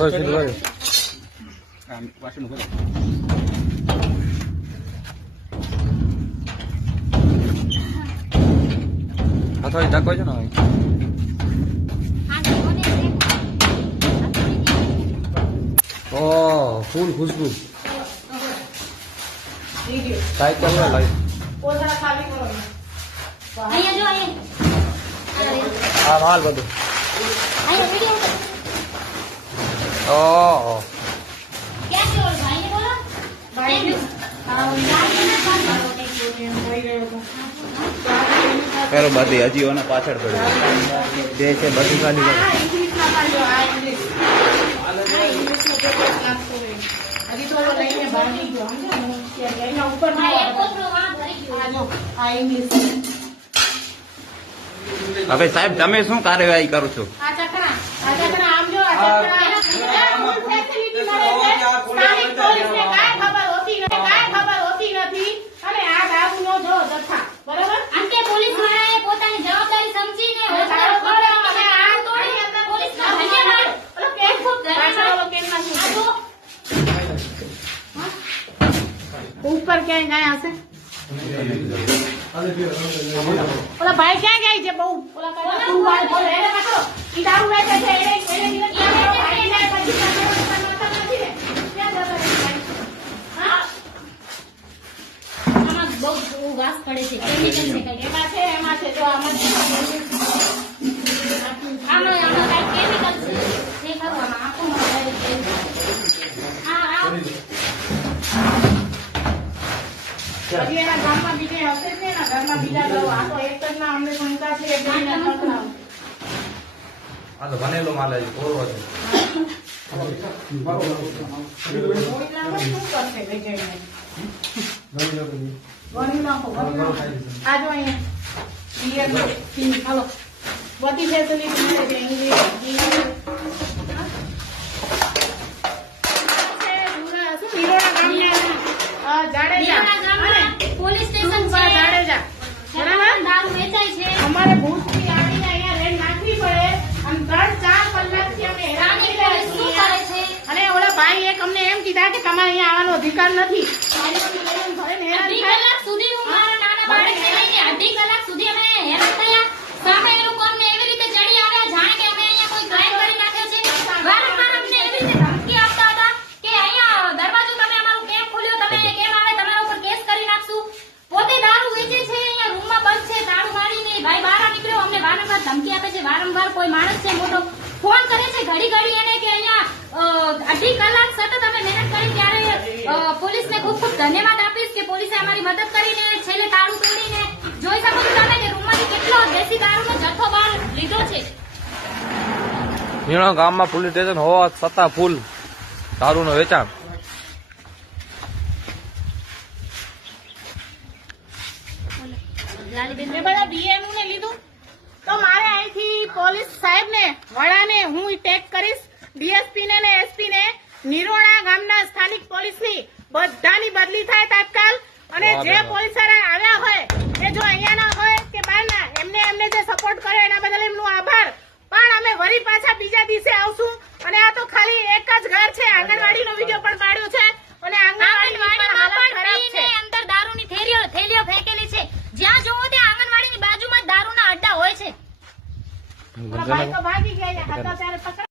હાથો સીધું કરે હાથો ઢાકો છે ને ઓ ફૂલ ખુશ્બુ સાઈડ ચાલુ લાઈ હા માલ બધું ઓહો પેલો બધી હજી પાછળ પડ્યું જે છે બધું ખાલી હવે સાહેબ તમે શું કાર્યવાહી કરો છો? ઉપર ક્યાં ગયા હશે? ઓલા ભાઈ ક્યાં ગયા છે? બહુ ઓલા તું વાત બોલે એને પકડો. ઈ દારૂ વેચે છે એને આમાં બહુ વાસ પડે છે. કેમિકલ છે કઈ એમાં છે જો આમાં કઈ કેમિકલ છે એ કરવામાં આખું હજી એના ગામમાં બીજે હશે જ ને એના ઘરમાં બીજા લોકો આ તો એક જ ના અમને શંકા છે એટલે એને પકડાવ. આ તો બનેલો માલ છે કોરો છે શું કરશે વેચાઈને? ગણી નાખો આ જો અહીંયા હાલો બધી ફેસિલિટી મળે છે પોલીસ સ્ટેશન જાડેજા દારૂ વેચાય છે. અમારે ભૂતથી આવીને અહીંયા રેડ નાખવી પડે અને 3-4 કલાકથી અમે હેરાન થઈ રહ્યા છીએ. અને ઓલા ભાઈ એક અમને એમ કીધા કે તમારે અહીંયા આવવાનો અધિકાર નથી. કલાક સુધી હું મારા નાના બાળકને લઈને 2.5 કલાક સુધી અમે હેરાન થયા. સામે એ લોકો અમને એવી રીતે ચડી આવ્યા જાણે કે અમે અહીંયા કોઈ ક્રાઇમ કરી નાખ્યો છે. વારંવાર અમને એવી રીતે ધમકી આપતા હતા કે અહીંયા દરવાજો તમે અમારું કેમ ખોલ્યો, તમે કેમ આવે, તમારા ઉપર કેસ કરી નાખશું. પોતે દારૂ વેચે છે, અહીંયા રૂમમાં બંધ છે, તાળું મારીને ભાઈ બહાર નીકળ્યો. અમને વારંવાર ધમકી આપે છે. વારંવાર કોઈ માણસ છે મોટો ફોન કરે છે ઘડી ઘડી એને કે અહીંયા 2.5 કલાક સતત અમે મહેનત કરી. ત્યારે પોલીસને ખૂબ ખૂબ ધન્યવાદ આપીશ કે પોલીસે અમારી મદદ કરીને છેલ્લે તાળું તોડીને જોઈ શકો છો તમે કે રૂમમાંથી કેટલો દેશી દારૂનો જથ્થો બહાર લીધો છે. મીણા ગામમાં પોલીસ સ્ટેશન હોવા છતાં ફૂલ દારૂનું વેચાણ. બધા બીએમઓ ને લીધું તો મારે અહીંથી પોલીસ સાહેબ ને વડાને હું ટેગ કરીશ, ડીએસપી ને એસપી ને, નિરોણા ગામના સ્થાનિક પોલીસની બધાની બદલી થાય તાત્કાલ. અને જે પોલીસ આવ્યા હોય એ જો અહીંયાના હોય કે બહારના એમને જે સપોર્ટ કરે એના બદલ એમનો આભાર. પણ અમે વળી પાછા બીજા દિવસે આવશું. અને આ તો ખાલી એક જ ઘર છે, આંગણવાડીનો વિડીયો પણ પાડ્યો છે. અને આંગણવાડીની અંદર દારૂની થેલીઓ ફેંકેલી છે. જ્યાં જોવો ત્યાં આંગણવાડીની બાજુમાં દારૂના અડ્ડા હોય છે. ભાગી ગયા હતા ત્યારે